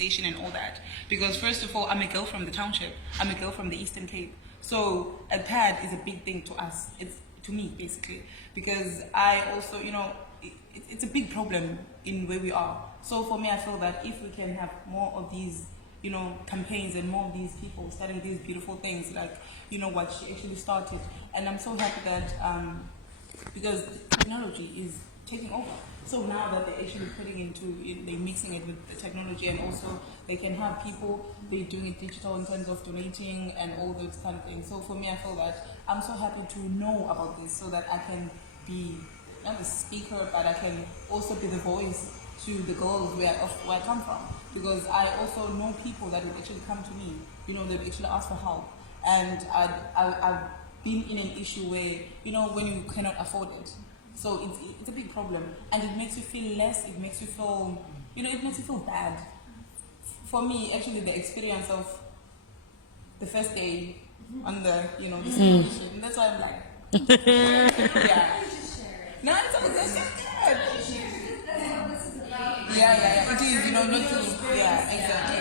conversation and all that. Because first of all, I'm a girl from the township. I'm a girl from the Eastern Cape. So a pad is a big thing to us. It's to me, basically. Because I also, it's a big problem in where we are. So for me, I feel that if we can have more of these, campaigns and more of these people starting these beautiful things, like, what she actually started. And I'm so happy that, because technology is taking over. So now that they're actually they're mixing it with the technology, and also they can have people, they're doing it digital in terms of donating and all those kind of things. So for me, I feel that I'm so happy to know about this so that I can be not the speaker, but I can also be the voice to the girls where I come from. Because I also know people that will actually come to me, they will actually ask for help. And I've been in an issue where, when you cannot afford it. So it's a big problem, and it makes you feel less, it makes you feel, it makes you feel bad. For me, actually, the experience of the first day on the, this competition, that's why I'm like, yeah. No, it's all good. Yeah, it is, not to, yeah, exactly.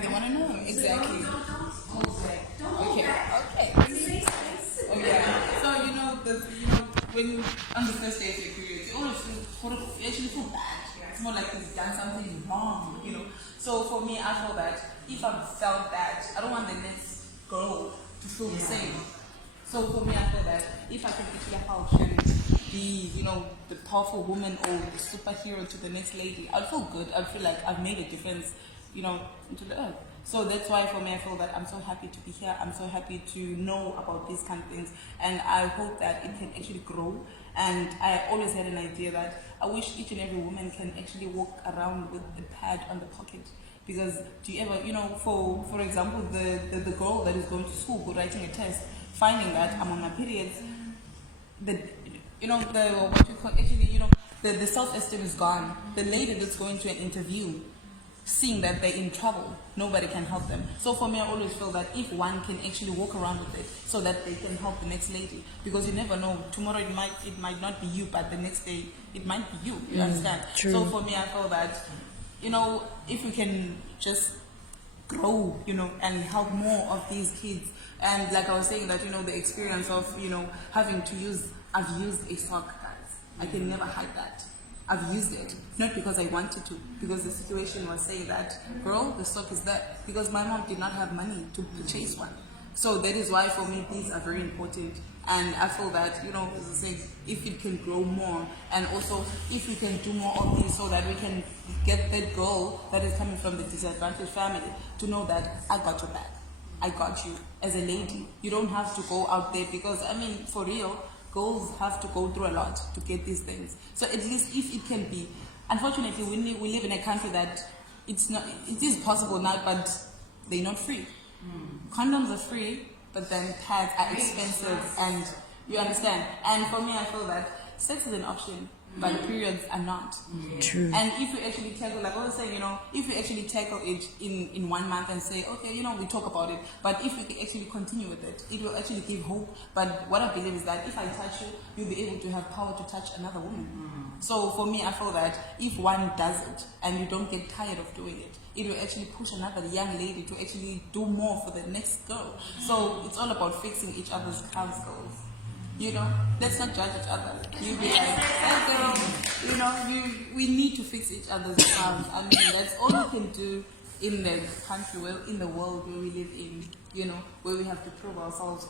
They want to know, exactly. Okay. Oh, yeah. So, when on the first day of your period, you actually feel bad. It's more like you've done something wrong, So for me, I feel that if I've felt that, I don't want the next girl to feel the same. So for me, I feel that if I can actually help and be, the powerful woman or the superhero to the next lady, I'd feel good. I'd feel like I've made a difference, into the earth. So that's why for me, I feel that I'm so happy to be here. I'm so happy to know about these kind of things. And I hope that it can actually grow. And I always had an idea that I wish each and every woman can actually walk around with a pad on the pocket. Because do you ever, for example, the girl that is going to school, writing a test, finding that I'm on my periods, the self-esteem is gone. The lady that's going to an interview, seeing that they're in trouble, nobody can help them. So for me, I always feel that if one can actually walk around with it so that they can help the next lady, because you never know, tomorrow it might not be you, but the next day it might be you, understand? True. So for me, I feel that, if we can just grow, and help more of these kids. And like I was saying that, the experience of, having to I've used a sock, guys. I can never hide that. I've used it, not because I wanted to, because the situation was saying that, girl, the sock is there, because my mom did not have money to purchase one. So that is why for me, these are very important. And I feel that, as I say, if it can grow more, and also if we can do more of these so that we can get that girl that is coming from the disadvantaged family to know that I got your back. I got you as a lady. You don't have to go out there because, for real, girls have to go through a lot to get these things. So at least if it can be, unfortunately, we live in a country that it is possible now, but they're not free. Condoms are free, but then pads are expensive, and you understand. And for me, I feel that sex is an option, but periods are not. True. And if you actually tackle, like I was saying, if you actually tackle it in 1 month and say, okay, we talk about it, but if we actually continue with it, it will actually give hope. But what I believe is that if I touch you, you'll be able to have power to touch another woman. So for me, I feel that if one does it and you don't get tired of doing it, it will actually push another young lady to actually do more for the next girl. So it's all about fixing each other's calves, girls. Let's not judge each other. You be like, hey girl, we need to fix each other's calves. That's all we can do in the country, in the world where we live in, where we have to prove ourselves.